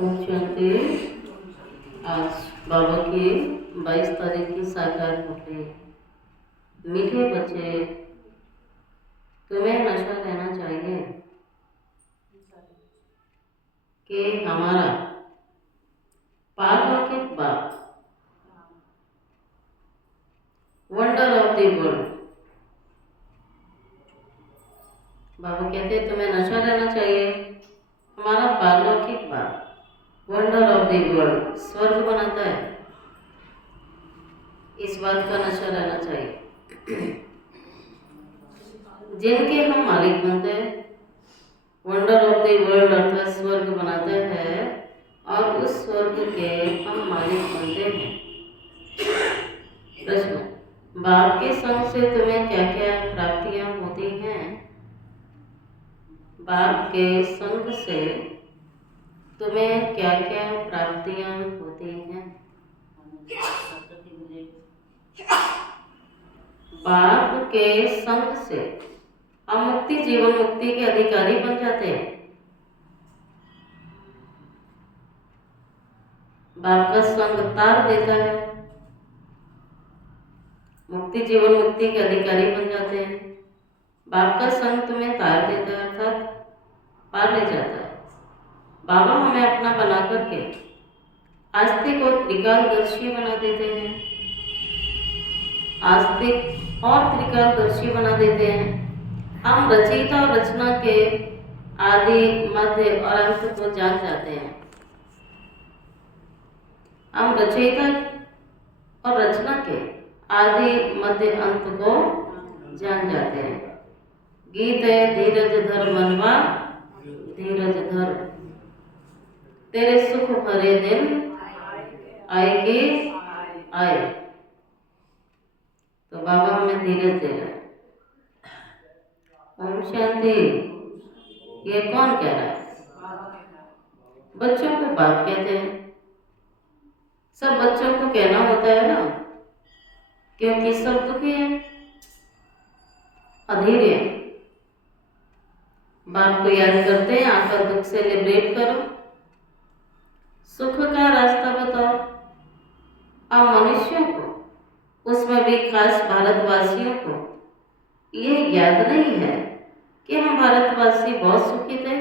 ओम शांति। आज बाबा की 22 तारीख की साकार होते। मीठे बच्चे, तुम्हें नशा लेना चाहिए कि हमारा पारलौकिक बाप, वंडर ऑफ द वर्ल्ड। बाबा कहते हैं तुम्हें नशा लेना चाहिए, हमारा पारलौकिक बाप वंडर ऑफ द वर्ल्ड स्वर्ग बनाता है, इस बात का नशा लेना चाहिए। जिनके हम मालिक बनते हैं, वंडर ऑफ द वर्ल्ड अर्थात स्वर्ग बनाते हैं और उस स्वर्ग के हम मालिक बनते हैं। प्रश्न, बाप के संग से तुम्हें क्या क्या प्राप्तियां होती हैं? बाप के संग से तुम्हें क्या क्या प्राप्तियां होती हैं? बाप के संग से हम मुक्ति जीवन मुक्ति के अधिकारी बन जाते हैं। बाप का संग तार देता है, मुक्ति जीवन मुक्ति के अधिकारी बन जाते हैं। बाप का संग तुम्हें तार देता है अर्थात पार ले जाता है। बाबा हमें अपना बना करके आस्तिक और त्रिकालदर्शी बना देते हैं, आस्तिक और त्रिकालदर्शी बना देते हैं। हम रचयिता और रचना के आदि मध्य और अंत को जान जाते हैं। हम रचयिता और रचना के आदि मध्य अंत को जान जाते हैं। गीत है धीरज धर मनवा धीरज धर, तेरे सुख भरे दिन आएगी आए। तो बाबा हमें धीरज दे रहे हैं। ओम शांति। ये कौन कह रहा है? बच्चों को बाप कहते हैं। सब बच्चों को कहना होता है ना, क्योंकि सब दुखी है, अधीर है। बाप को याद करते हैं, आपका दुख से लिबरेट करो, सुख का रास्ता बताओ। हम मनुष्यों को, उसमें भी खास भारतवासियों को ये याद नहीं है कि हम भारतवासी बहुत सुखी थे।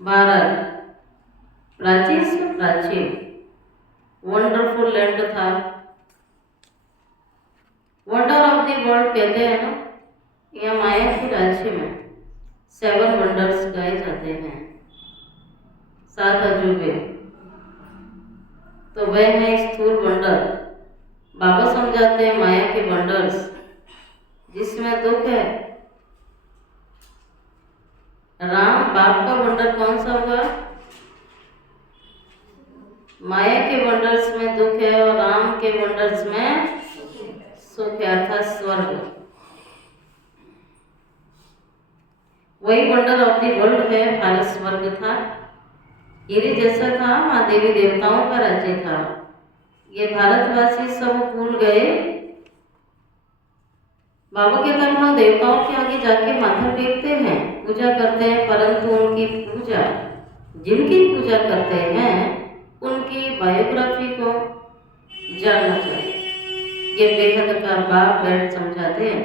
भारत प्राचीन से प्राचीन वंडरफुल लैंड था। वंडर ऑफ द वर्ल्ड कहते हैं ना, यह माया के राज्य में 7 वंडर्स गाए जाते हैं, 7 अजूबे। तो वह है स्थूल वंडर। बाबा समझाते हैं माया के वंडर्स, जिसमें दुख है। राम बाप का वंडर कौन सा होगा? माया के वंडर्स में दुख है और राम के वंडर्स में सुख है अर्थात स्वर्ग। वही वंडर ऑफ द वर्ल्ड है। भारत स्वर्ग था, गिरी जैसा था, वहां देवी देवताओं का राज्य था। ये भारतवासी सब भूल गए। बाबा के तरफ हम देवताओं के आगे जाके माथा टेकते हैं, पूजा करते हैं, परंतु उनकी पूजा, जिनकी पूजा करते हैं उनकी बायोग्राफी को जानना चाहिए। ये बेहद का बाप बैठ समझाते हैं,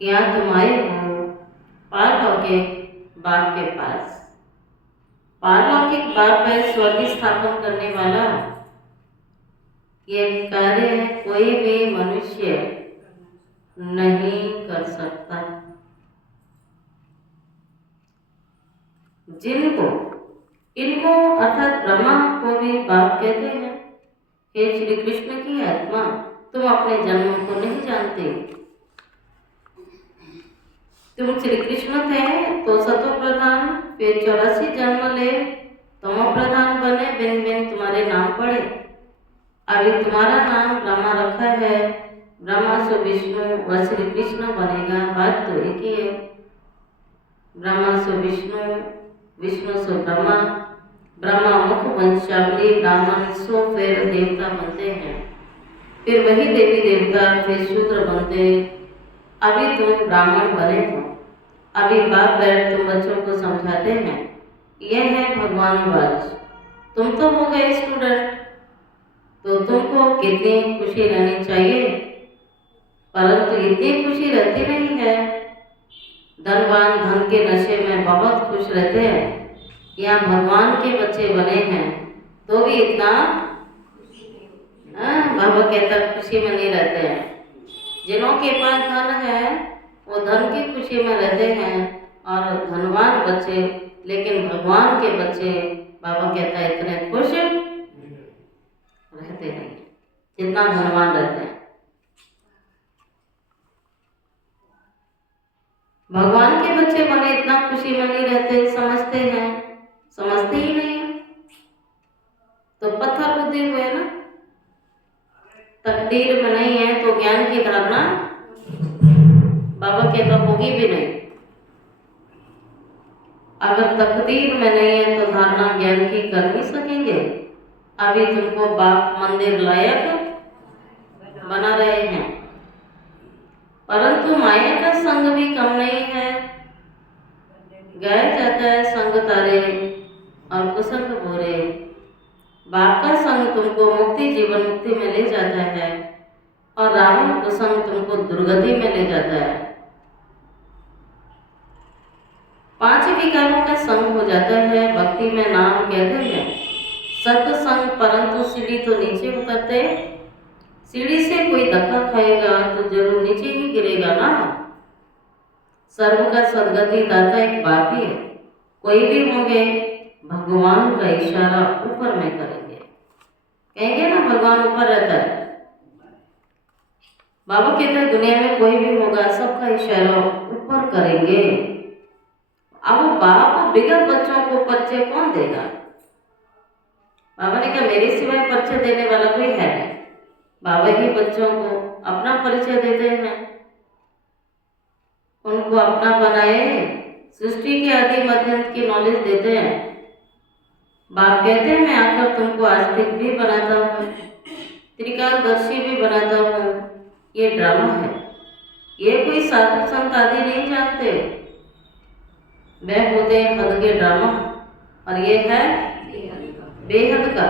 यहाँ तुम आए हो पारलौकिक बाप के पास। पारलौकिक बाप है स्वर्ग स्थापन करने वाला। ये कार्य कोई भी मनुष्य नहीं कर सकता। जिनको, इनको अर्थात ब्रह्मा को भी बाप कहते हैं। हे श्री कृष्ण की आत्मा, तुम अपने जन्म को नहीं जानते। तुम श्री कृष्ण थे तो सतो प्रधान, फिर 84 जन्म ले तमो प्रधान बने, बिन बिन तुम्हारे नाम पड़े। अभी तुम्हारा नाम ब्रह्मा रखा है, ब्रह्मा से विष्णु व श्री कृष्ण बनेगा। बात तो एक ही है, ब्रह्मा से विष्णु, विष्णु से ब्रह्मा, ब्रह्मा मुख वंशावली ब्राह्मण सो फिर देवता बनते हैं, फिर वही देवी देवता फिर शूद्र बनते। अभी तुम ब्राह्मण बने हो। अभी बाप बैठ तुम बच्चों को समझाते हैं यह है भगवानवाद। तुम तो हो गए स्टूडेंट, तो तुमको कितनी खुशी रहनी चाहिए, परंतु इतनी खुशी रहती नहीं है। धनवान धन के नशे में बहुत खुश रहते हैं। यहाँ भगवान के बच्चे बने हैं तो भी इतना बाबा कहता खुशी में नहीं रहते हैं। जिनों के पास धन है वो धन की खुशी में रहते हैं, और धनवान बच्चे, लेकिन भगवान के बच्चे बाबा कहता है इतने खुश रहते हैं जितना धनवान रहते हैं। भगवान के बच्चे बने इतना खुशी में नहीं रहते, समझते हैं, समझते ही नहीं है तो पत्थर बुद्धि हुए ना। तकदीर में नहीं है तो ज्ञान की धारणा बाबा कहता होगी भी नहीं। अगर तकदीर में नहीं है तो धारणा ज्ञान की कर नहीं सकेंगे। अभी तुमको बाप मंदिर लायक बना रहे हैं, परंतु माया का संग भी कम नहीं है। गाया जाता है संग तारे और कुसंग भोरे। बाप का संग तुमको मुक्ति जीवन मुक्ति में ले जाता है, और रावण कुसंग तुमको दुर्गति में ले जाता है। 5 विकारों का संग हो जाता है। भक्ति में नाम कहते हैं सत्संग, परंतु सीढ़ी तो नीचे उतरते। सीढ़ी से कोई धक्का खाएगा तो जरूर नीचे ही गिरेगा ना। सर्व का सदगति दाता एक बाप ही है। कोई भी होंगे भगवान का इशारा ऊपर में करेंगे। कहेंगे ना भगवान ऊपर रहता है। बाबा कहते हैं दुनिया में कोई भी होगा सबका इशारा ऊपर करेंगे। अब बाप बिगड़ बच्चों को परिचय कौन देगा? बाबा ने कहा मेरे सिवाय परिचय देने वाला कोई है नहीं। बाबा ही बच्चों को अपना परिचय देते हैं, उनको अपना बनाए, सृष्टि के आदि मध्यंत की नॉलेज देते हैं। बाप कहते हैं मैं आकर तुमको आस्तिक भी बनाता हूँ, त्रिकालदर्शी भी बनाता हूँ। ये ड्रामा है, ये कोई साधु संत आदि नहीं जानते। वह होते हैं हद के ड्रामा, और ये है बेहद का।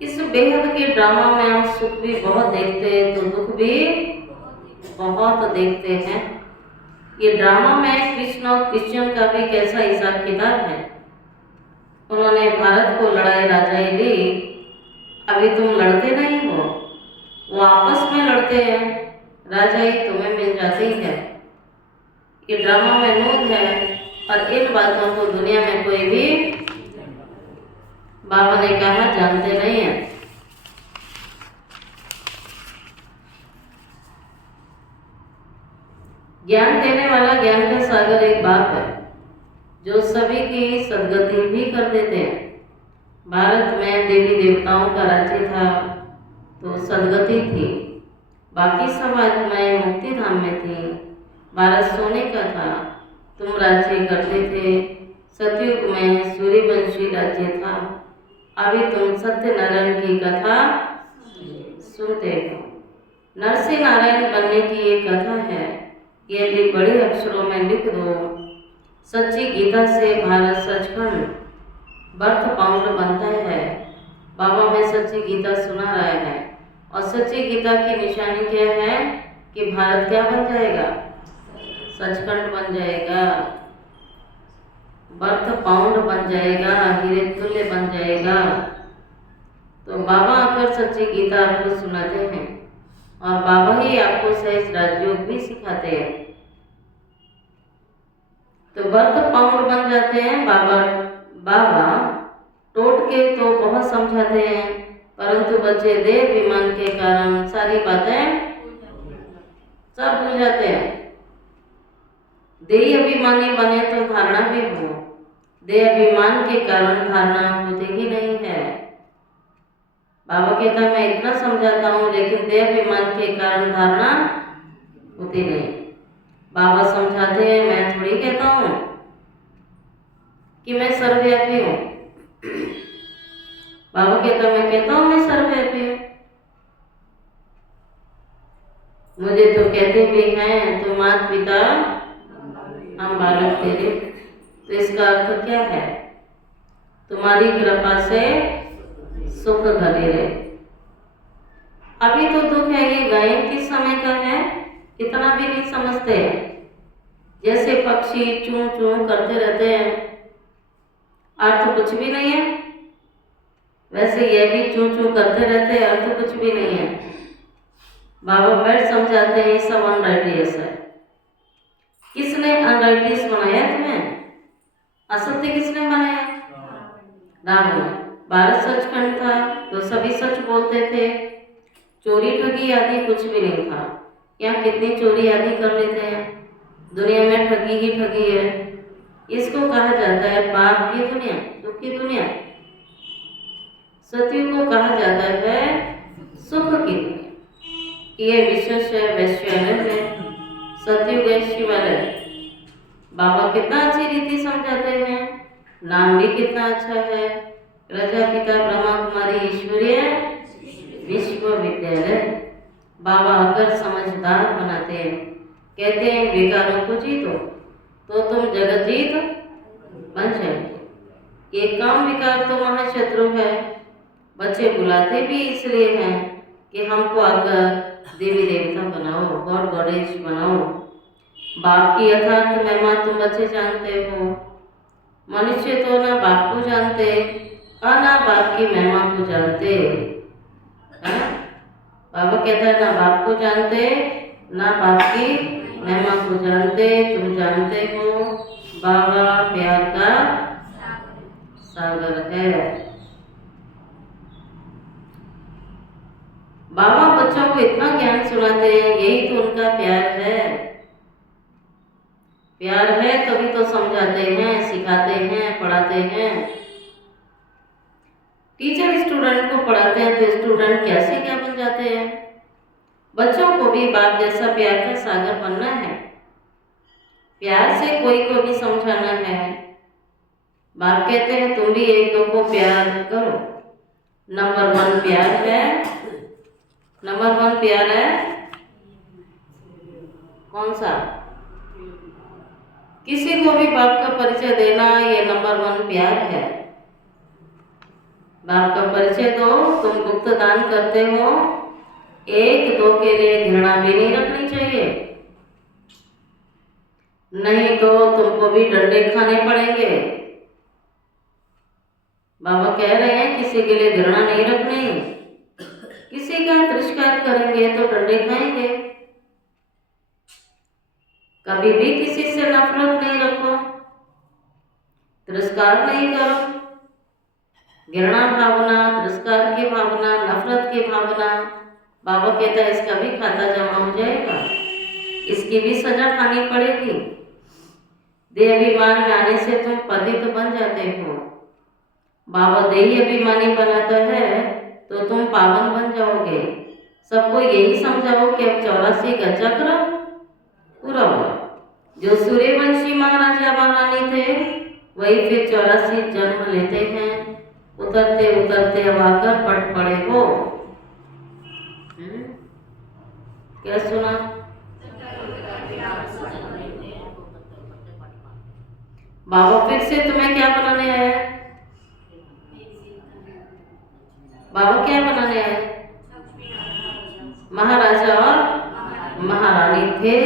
इस बेहद के ड्रामा में हम सुख भी बहुत देखते हैं तो दुख भी बहुत देखते हैं। ये ड्रामा में कृष्ण और क्रिश्चियन का भी कैसा हिसाब किताब है। उन्होंने भारत को लड़ाई राजाई ली, अभी तुम लड़ते नहीं हो, वो आपस में लड़ते हैं, राजाई तुम्हें मिल जाती है। ये ड्रामा में नूत है, और इन बातों को दुनिया में कोई भी बाबा ने कहा जानते नहीं है। ज्ञान देने वाला ज्ञान का सागर एक बाप है जो सभी की सदगति भी कर देते हैं। भारत में देवी देवताओं का राज्य था तो सदगति थी, बाकी सब आत्माएं मुक्ति धाम में थी। भारत सोने का था, तुम राज्य करते थे। सतयुग में सूर्यवंशी राज्य था, अभी तुम सत्यनारायण की कथा सुनते हो। नरसिंह नारायण बनने की ये कथा है, ये भी बड़े अक्षरों में लिख दो। सच्ची गीता से भारत सचखंड बर्थ पाउंड बनता है। बाबा में सच्ची गीता सुना रहा है, और सच्ची गीता की निशानी क्या है कि भारत क्या बन जाएगा? सचखंड बन जाएगा, बर्थ पाउंड बन जाएगा, हीरे तुल्य बन जाएगा। तो बाबा आकर सच्ची गीता आपको सुनाते हैं, और बाबा ही आपको सहज राजयोग भी सिखाते हैं। तो बर्थ पाउंड बन जाते हैं। बाबा टोट के तो बहुत समझाते हैं, परंतु बच्चे देह विमान के कारण सारी बातें सब भूल जाते हैं। देह अभिमानी बने तो धारणा भी हो, देह अभिमान के कारण धारणा होती ही नहीं है। बाबा कहता मैं इतना समझाता हूँ लेकिन देह अभिमान के कारण धारणा होती नहीं। बाबा समझाते हैं, मैं थोड़ी कहता हूँ कि मैं सर्वव्यापी हूँ। बाबा कहता मैं कहता हूँ मैं सर्वव्यापी हूँ। मुझे तो कहते भी हैं तो माता पिता हम बालक तेरे। तो इसका अर्थ क्या है? तुम्हारी कृपा से सुख घने रहे। अभी तो दुख है, ये गायन किस समय का है इतना भी नहीं समझते हैं। जैसे पक्षी चूं चूं करते रहते हैं, अर्थ कुछ भी नहीं है, वैसे ये भी चूं चूं करते रहते हैं, अर्थ कुछ भी नहीं है। बाबा बैठ समझाते हैं, ये सब अनराइटियस है। किसने अनराइटियस बनाया तुम्हें? असत्य किसने बनाया? राम ने। भारत सचखंड था तो सभी सच बोलते थे, चोरी ठगी आदि कुछ भी नहीं था। यहाँ कितनी चोरी आदि कर लेते हैं, दुनिया में ठगी ही ठगी है। इसको कहा जाता है पाप की दुनिया, दुख की दुनिया। सत्य को कहा जाता है सुख की दुनिया। ये विशेष वैश्वानर है, सतयुग है, शिवालय। बाबा कितना अच्छी रीति समझाते हैं, नाम भी कितना अच्छा है, प्रजापिता ब्रह्मा कुमारी ईश्वरीय विश्वविद्यालय। बाबा आकर समझदार बनाते हैं, कहते हैं विकारों को जीतो तो तुम जगत जीत बन जाएंगे। ये काम विकार तो महाशत्रु है। बच्चे बुलाते भी इसलिए हैं कि हमको आकर देवी देवता बनाओ, गॉड गॉडेस बनाओ। बाप की यथार्थ महिमा तुम बच्चे जानते हो। मनुष्य तो ना बाप को जानते और ना बाप की महिमा को जानते। बाबा कहता है ना बाप को जानते ना बाप की महिमा को जानते। तुम जानते हो बाबा प्यार का सागर है। बाबा बच्चों को इतना ज्ञान सुनाते हैं, यही तो उनका प्यार है। प्यार है तभी तो समझाते हैं, सिखाते हैं, पढ़ाते हैं। टीचर स्टूडेंट को पढ़ाते हैं तो स्टूडेंट क्या से क्या बन जाते हैं। बच्चों को भी बाप जैसा प्यार का सागर बनना है, प्यार से कोई को भी समझाना है। बाप कहते हैं तुम भी एक दो को प्यार करो। नंबर 1 प्यार है, नंबर 1 प्यार है कौन सा? किसी को भी बाप का परिचय देना, ये नंबर 1 प्यार है। बाप का परिचय दो, तुम गुप्त दान करते हो। एक दो के लिए घृणा भी नहीं रखनी चाहिए, नहीं तो तुमको भी डंडे खाने पड़ेंगे। बाबा कह रहे हैं किसी के लिए घृणा नहीं रखनी, किसी का तिरस्कार करेंगे तो डंडे खाएंगे। कभी भी किसी से नफरत नहीं रखो, तिरस्कार नहीं करो। घृणा भावना, तिरस्कार की भावना, नफरत की भावना, बाबा कहता है इसका भी खाता जमा हो जाएगा, इसकी भी सजा खानी पड़ेगी। देह अभिमान में आने से तुम पतित बन जाते हो। बाबा देही अभिमानी बनाता है तो तुम पावन बन जाओगे। सबको यही समझाओ कि अब 84 का चक्र पूरा हुआ। जो सूर्यवंशी महाराजा महारानी थे वही फिर 84 जन्म लेते हैं। उतरते उतरते अब आकर पट पड़े हो। क्या सुना? बाबा फिर से तुम्हें क्या बनाने आया? बाबा क्या बनाने आए? महाराजा और महारानी थे,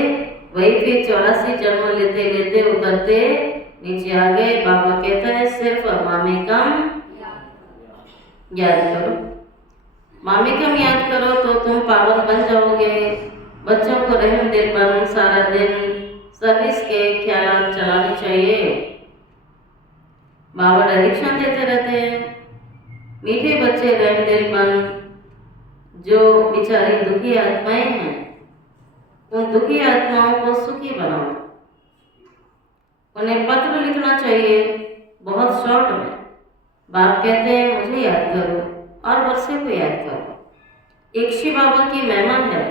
वही फिर 84 जन्म लेते लेते उतरते नीचे आ गए। बाबा कहता है सिर्फ मामेकम याद करो, मामेकम याद करो तो तुम पावन बन जाओगे। बच्चों को रहम दिल बन सारा दिन सर्विस के ख्याल चलाने चाहिए। बाबा डायरेक्शन देते रहते हैं। मीठे बच्चे रहम दिल बन, जो बेचारी दुखी आत्माएं हैं उन दुखी आत्माओं को सुखी बनाओ। उन्हें पत्र लिखना चाहिए बहुत शॉर्ट में। बाप कहते हैं मुझे याद करो और वर्षे को याद करो। एक शिव बाबा की महिमा है।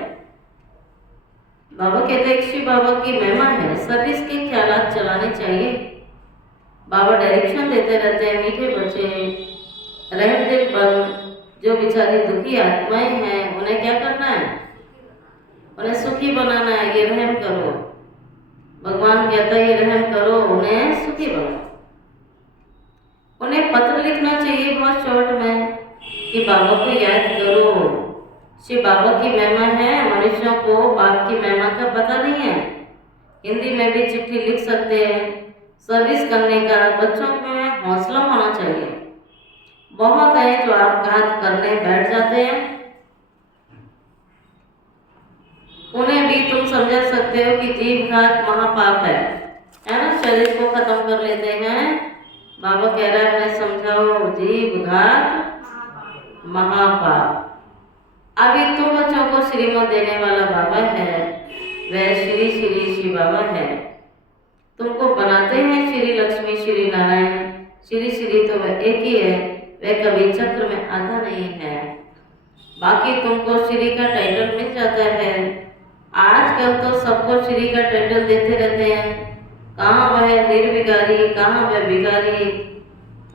बाबा कहते हैं एक शिव बाबा की महिमा है, सर्विस के ख्यालात चलाने चाहिए। बाबा डायरेक्शन देते रहते हैं। मीठे बच्चे रहम दिल बन, जो बेचारी दुखी आत्माएं हैं उन्हें क्या करना है? उन्हें सुखी बनाना है। ये रहम करो, भगवान कहता है ये रहम करो, उन्हें सुखी बनाओ। उन्हें पत्र लिखना चाहिए बहुत शॉर्ट में कि बाबा को याद करो। श्री बाबा की महिमा है, मनुष्यों को बाप की महिमा का पता नहीं है। हिंदी में भी चिट्ठी लिख सकते हैं। सर्विस करने का बच्चों में हौसला होना चाहिए। बहुत है जो आपघात करने बैठ जाते हैं, उन्हें भी तुम समझा सकते हो कि जीव घात महापाप है ना। शरीर को खत्म कर लेते हैं। बाबा कह रहा है मैं समझाओ, जीव घात महापाप। अभी तुम बच्चों को श्रीमत देने वाला बाबा है, वह श्री श्री श्री बाबा है। तुमको बनाते हैं श्री लक्ष्मी श्री नारायण। श्री श्री तो वह एक ही है, वह कभी चक्र में आधा नहीं है। बाकी तुमको श्री का टाइटल मिल जाता है। आजकल तो सबको श्री का टाइटल देते रहते हैं। कहाँ वह निर्विकारी, कहाँ वह विकारी,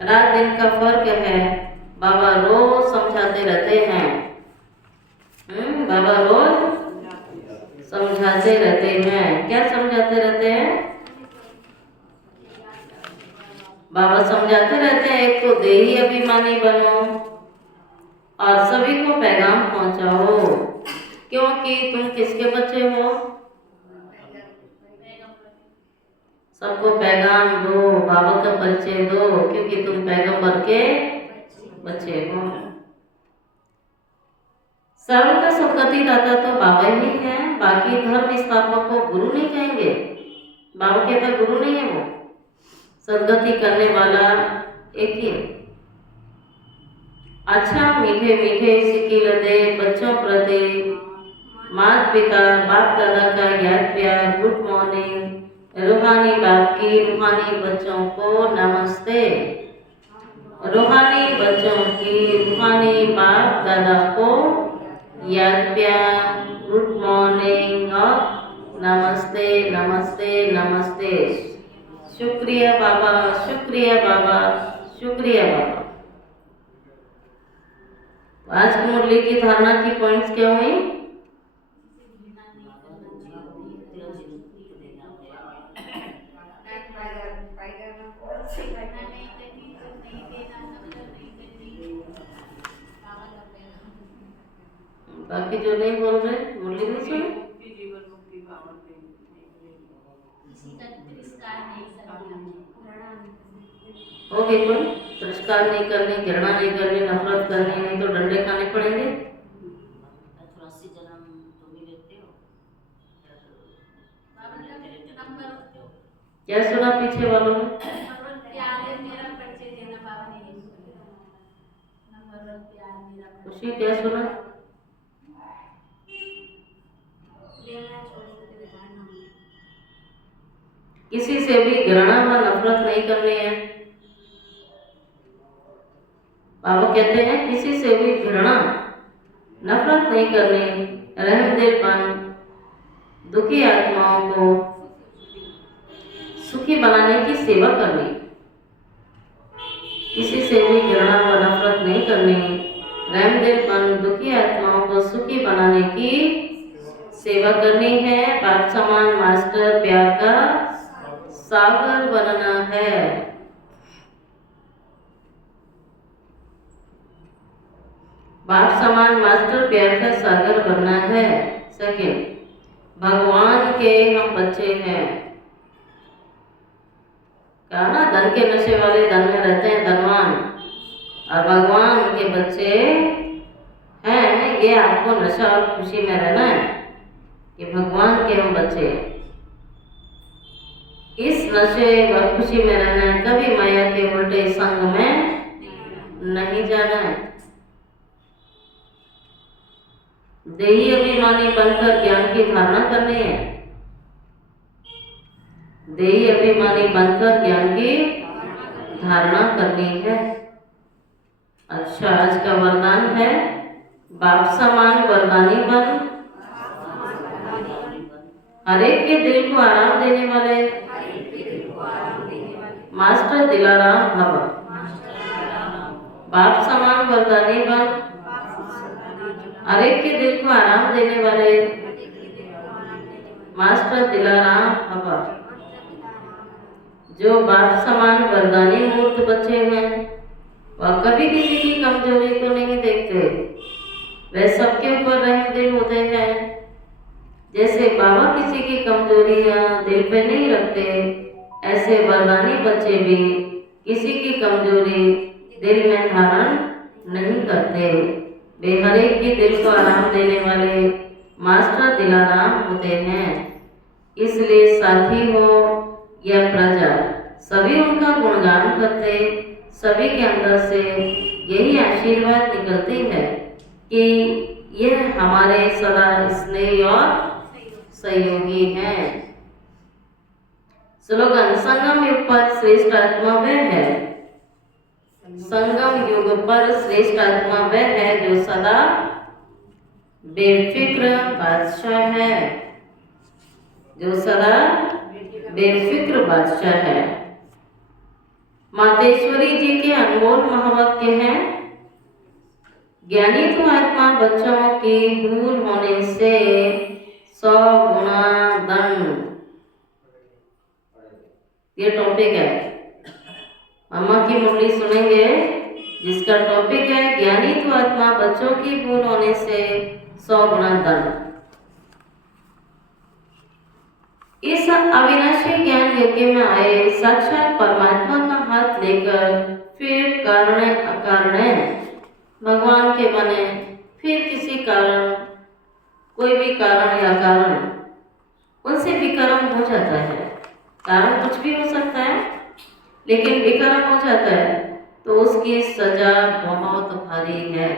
रात दिन का फर्क है। बाबा रोज समझाते रहते हैं। बाबा रोज समझाते रहते हैं। क्या समझाते रहते हैं? बाबा समझाते रहते हैं, एक तो देही अभिमानी बनो और सभी को पैगाम पहुंचाओ। क्योंकि तुम किसके बच्चे हो? सबको पैगाम दो, बाबा का परिचय दो, क्योंकि तुम पैगंबर के बच्चे हो। सर्व का सदगति दाता तो बाबा ही है। बाकी धर्म स्थापक को गुरु नहीं कहेंगे। बाबा कहता गुरु नहीं है, वो सदगति करने वाला एक ही है। अच्छा मीठे मीठे सिकिल दे बच्चों प्रति माता पिता बाप दादा का याद प्यार, गुड मॉर्निंग। रूहानी बाप की रूहानी बच्चों को नमस्ते। रूहानी बच्चों की रूहानी बाप दादा को याद प्यार, गुड मॉर्निंग और नमस्ते नमस्ते नमस्ते। शुक्रिया बाबा, शुक्रिया बाबा, शुक्रिया बाबा। आज की मुरली की धारणा की पॉइंट्स क्या हुई? बाकी जो नहीं बोल रहे मुरली नहीं सुने। हो गई कोई तिरस्कार नहीं करनी, घृणा नहीं करनी, नफरत करनी, नहीं तो डंडे खाने पड़ेंगे। 84 जन्म तुम ही लेते हो। क्या सुना पीछे वालों ने? खुशी क्या सुना? किसी से भी घृणा व नफरत नहीं करनी है। बाबा कहते हैं किसी से भी घृणा नफरत नहीं करनी, रहमदिलपन, दुखी आत्माओं को सुखी बनाने की सेवा करनी। किसी से भी घृणा व नफरत नहीं करनी, रहमदिलपन, दुखी आत्माओं को सुखी बनाने की सेवा करनी है। बाप समान मास्टर प्यार का सागर बनना है। बाप समान मास्टर प्यार का सागर बनना है। सेकंड, भगवान के हम बच्चे हैं। कहा ना धन के नशे वाले धन में रहते हैं धनवान, और भगवान के बच्चे हैं। ये आपको नशा और खुशी में रहना है कि भगवान के हम बच्चे हैं। इस नशे व खुशी में रहना है, कभी माया के उल्टे संग में नहीं जाना है। देही अभिमानी बनकर ज्ञान की धारणा करनी है। देही अभिमानी बनकर ज्ञान की धारणा करनी है। अच्छा, आज का वरदान है बाप समान वरदानी बन, हर एक के दिल को आराम देने वाले मास्टर दिलाराम भव। बाप समान वरदानी बन, हर एक के दिल को आराम देने वाले मास्टर दिलाराम भव। जो बाप समान वरदानी मूर्त बच्चे हैं वह कभी किसी की कमजोरी को नहीं देखते। वे सबके ऊपर रहम दिल होते हैं। जैसे बाबा किसी की कमजोरियां दिल पे नहीं रखते, ऐसे वरदानी बच्चे भी किसी की कमजोरी दिल में धारण नहीं करते। वे हर एक की दिल को आराम देने वाले मास्टर दिलाराम होते हैं। इसलिए साथी हो या प्रजा, सभी उनका गुणगान करते। सभी के अंदर से यही आशीर्वाद निकलती है कि यह हमारे सदा स्नेही और सहयोगी हैं। स्लोगन: संगम युग पर श्रेष्ठ आत्मा वह है। संगम युग पर श्रेष्ठ आत्मा वह है जो सदा बेफिक्र बादशाह है, जो सदा बेफिक्र बादशाह है। मातेश्वरी जी के अनमोल महावाक्य हैं: ज्ञानी तो आत्मा बच्चों की भूल होने से 100 गुना दंड। ये टॉपिक है, मम्मा की मुरली सुनेंगे जिसका टॉपिक है ज्ञानी तो आत्मा बच्चों की भूल होने से 100 गुना दंड। इस अविनाशी ज्ञान यज्ञ में आए साक्षात परमात्मा का हाथ लेकर फिर कारण अकारण भगवान के बने, फिर किसी कारण, कोई भी कारण या कारण उनसे विकर्म हो जाता है। कारण कुछ भी हो सकता है, लेकिन विकर्म हो जाता है तो उसकी सजा बहुत भारी है।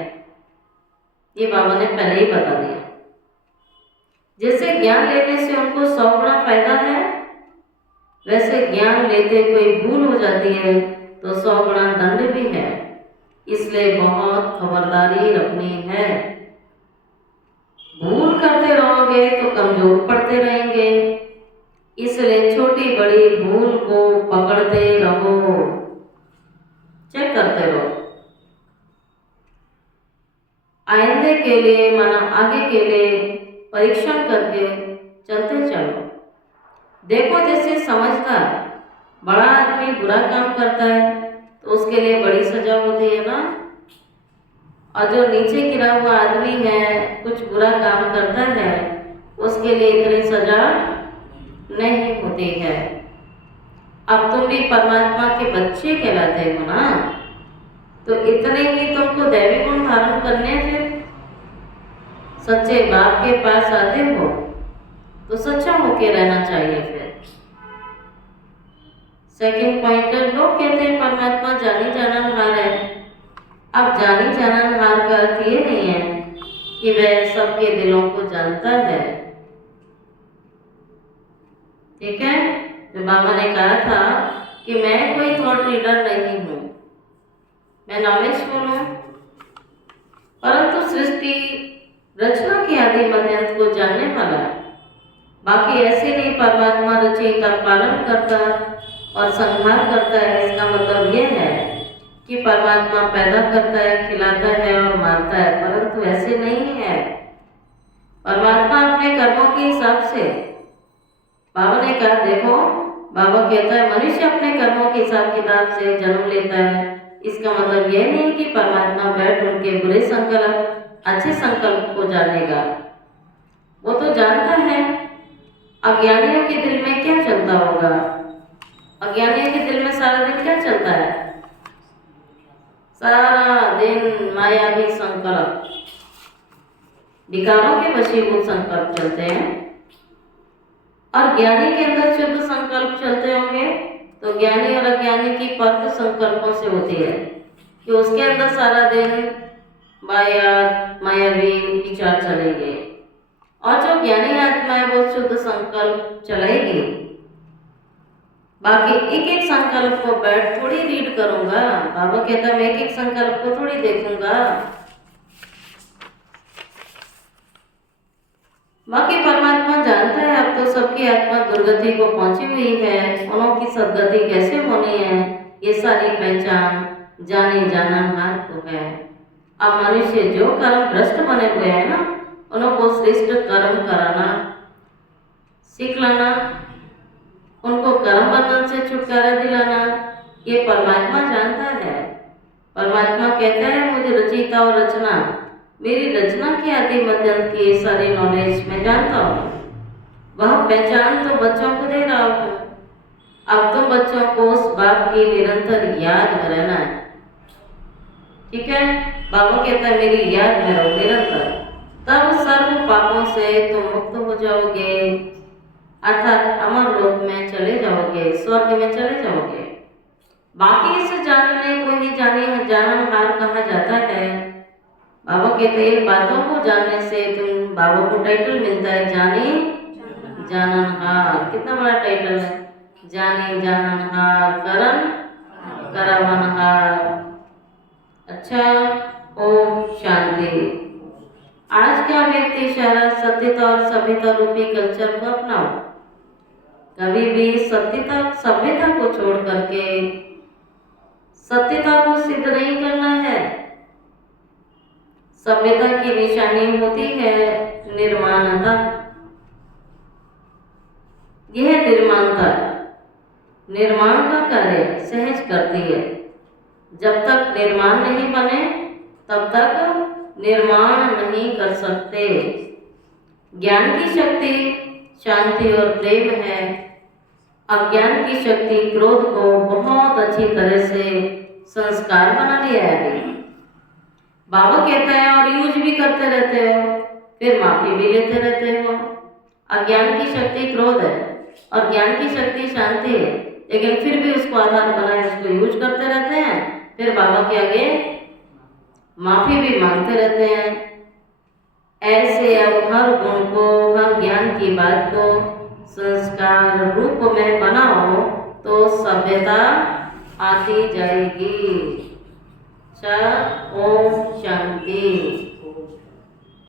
ये बाबा ने पहले ही बता दिया। जैसे ज्ञान लेने से उनको 100 गुना फायदा है, वैसे ज्ञान लेते कोई भूल हो जाती है तो 100 गुना दंड भी है। इसलिए बहुत खबरदारी रखनी है। भूल करते रहोगे तो कमजोर पड़ते रहेंगे। इसलिए छोटी बड़ी भूल को पकड़ते रहो, चेक करते रहो। आइंदे के लिए माना आगे के लिए परीक्षण करके चलते चलो। देखो जैसे समझदार बड़ा आदमी बुरा काम करता है तो उसके लिए बड़ी सजा होती है ना, और जो नीचे गिरा हुआ आदमी है कुछ बुरा काम करता है उसके लिए इतनी सजा नहीं होती है। अब तुम भी परमात्मा के बच्चे कहलाते हो ना, तो इतने ही तुमको दैवी गुण धारण करने थे। सच्चे बाप के पास आते हो तो सच्चा होके रहना चाहिए। फिर सेकंड पॉइंटर, लोग कहते हैं परमात्मा जानी जाननहार है। अब जानी जाननहार का अर्थ ये नहीं है कि वह सबके दिलों को जानता है। ठीक है, जो बाबा ने कहा था कि मैं कोई थॉट रीडर नहीं हूँ, मैं नॉलेजफुल हूँ, परंतु सृष्टि रचना के आदि मध्यंत को जानने वाला है। बाकी ऐसे नहीं परमात्मा रचयिता पालन करता और संहार करता है। इसका मतलब यह है कि परमात्मा पैदा करता है, खिलाता है और मारता है, परंतु ऐसे नहीं है। परमात्मा अपने कर्मों के हिसाब से, बाबा ने कहा, देखो बाबा कहता है मनुष्य अपने कर्मों के हिसाब किताब से जन्म लेता है। इसका मतलब यह नहीं कि परमात्मा बैठ उनके बुरे संकल्प अच्छे संकल्प को जानेगा, वो तो जानता है। अज्ञानियों के दिल में क्या चलता होगा? अज्ञानियों के दिल में सारा दिन क्या चलता है? सारा दिन मायावी संकल्प, विकारों के वशीभूत संकल्प चलते हैं। और ज्ञानी के अंदर शुद्ध संकल्प चलते होंगे तो ज्ञानी और अज्ञानी की फर्क संकल्पों से होती है कि उसके अंदर सारा दिन मायावी विचार चलेंगे, और जो ज्ञानी आत्मा है वो शुद्ध संकल्प चलाएगी। बाकी एक एक संकल्प को बैठ थोड़ी रीड करूंगा, बाबा कहता है मैं एक एक संकल्प को थोड़ी देखूंगा। बाकी परमात्मा जानता है अब तो सबकी आत्मा दुर्गति को पहुंची हुई है, उनों की सदगति कैसे होनी है ये सारी पहचान जाने जाननहार तो है। अब मनुष्य जो कर्म भ्रष्ट बने हुए हैं ना, उनको श्रेष्ठ कर्म कराना सीख लाना उनको कर्म बंधन से छुटकारा दिलाना, ये परमात्मा जानता है। परमात्मा कहता है मुझे रचयिता और रचना, मेरी रचना की आदि मध्यंत की ये सारी नॉलेज मैं जानता हूँ। वह पहचान तो बच्चों को दे रहा हूँ। अब तुम बच्चों को उस बाप की निरंतर याद में रहना है। ठीक है, बाबा कहता है मेरी याद में रहो निरंतर, तब सर्व पापों से तुम मुक्त हो जाओगे, अर्थात अमर लोक में चले जाओगे, स्वर्ग में चले जाओगे। बाकी इसे जानने को ही जाननहार कहा जाता है। बाबा कहते हैं इन बातों को जानने से तुम बाबा को टाइटल मिलता है जानी जाननहार। कितना बड़ा टाइटल है, जानी जाननहार करन करावनहार। अच्छा, ओम शांति। आज का व्यक्ति सारा सत्यता और सभ्यता रूपी कल्चर को अपनाओ। कभी भी सभ्यता को छोड़ करके सत्यता को सिद्ध नहीं करना है। सभ्यता की निशानी होती है निर्माणता। यह निर्माण का कार्य सहज करती है। जब तक निर्माण नहीं बने तब तक निर्माण नहीं कर सकते। ज्ञान की शक्ति शांति और प्रेम है। अज्ञान की शक्ति क्रोध को बहुत अच्छी तरह से संस्कार बना लिया है अभी। बाबा कहता है और यूज भी करते रहते हो, फिर माफी भी लेते रहते हो। अज्ञान की शक्ति क्रोध है और ज्ञान की शक्ति शांति है, लेकिन फिर भी उसको आधार बनाए उसको यूज करते रहते हैं, फिर बाबा के आगे माफी भी मांगते रहते हैं। ऐसे अब हर गुण को, हर ज्ञान की बात को संस्कार रूप में बनाओ तो सभ्यता आती जाएगी। ओम शांति।